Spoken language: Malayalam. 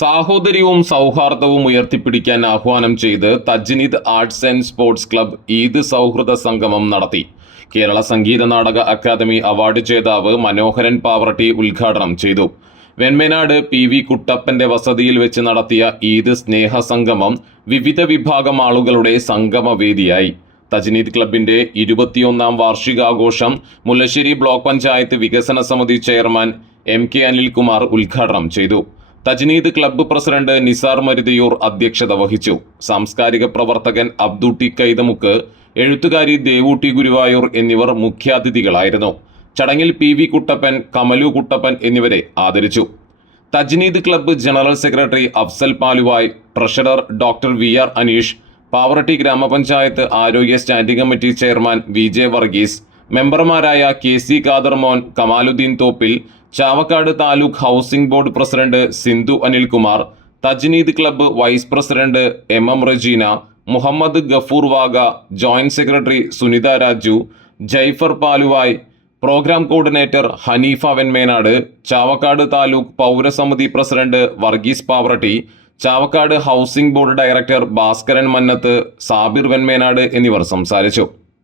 സാഹോദര്യവും സൗഹാർദ്ദവും ഉയർത്തിപ്പിടിക്കാൻ ആഹ്വാനം ചെയ്ത് Tajneed arts and sports club Eid സൗഹൃദ സംഗമം നടത്തി. കേരള സംഗീത നാടക അക്കാദമി അവാർഡ് ജേതാവ് മനോഹരൻ പാവറട്ടി ഉദ്ഘാടനം ചെയ്തു. വെൺമേനാട് PV കുട്ടപ്പന്റെ വസതിയിൽ വെച്ച് നടത്തിയ ഈദ് സ്നേഹ സംഗമം വിവിധ വിഭാഗം ആളുകളുടെ സംഗമവേദിയായി. തജ്നീദ് ക്ലബിന്റെ 21ാം വാർഷികാഘോഷം മുല്ലശ്ശേരി ബ്ലോക്ക് പഞ്ചായത്ത് വികസന സമിതി ചെയർമാൻ MK അനിൽകുമാർ ഉദ്ഘാടനം ചെയ്തു. തജ്നീദ് ക്ലബ്ബ് പ്രസിഡന്റ് നിസാർ മരുതിയൂർ അധ്യക്ഷത വഹിച്ചു. സാംസ്കാരിക പ്രവർത്തകൻ അബ്ദുട്ടി കൈതമുക്ക്, എഴുത്തുകാരി ദേവൂട്ടി ഗുരുവായൂർ എന്നിവർ മുഖ്യാതിഥികളായിരുന്നു. ചടങ്ങിൽ PV കുട്ടപ്പൻ, കമലു കുട്ടപ്പൻ എന്നിവരെ ആദരിച്ചു. Tajneed club general secretary Afsal Paluvai, treasurer doctor VR Aneesh, Pavaratti ഗ്രാമപഞ്ചായത്ത് ആരോഗ്യ standing committee chairman VJ Varghese, മെമ്പർമാരായ KC Khader Mon, Kamaluddeen Thoppil, Chavakkad taluk housing board president Sindhu Anilkumar, Tajneed club vice president MM Rejeena, Muhammad Gafoor Vaga, joint secretary Sunitha Raju, Jaifar Paluvai, programme coordinator Haneefa Venmenad, Chavakkad taluk പൗരസമിതി president Varghese Pavaratti, Chavakkad housing board director Bhaskaran Mannath, Sabir Venmenad എന്നിവർ സംസാരിച്ചു.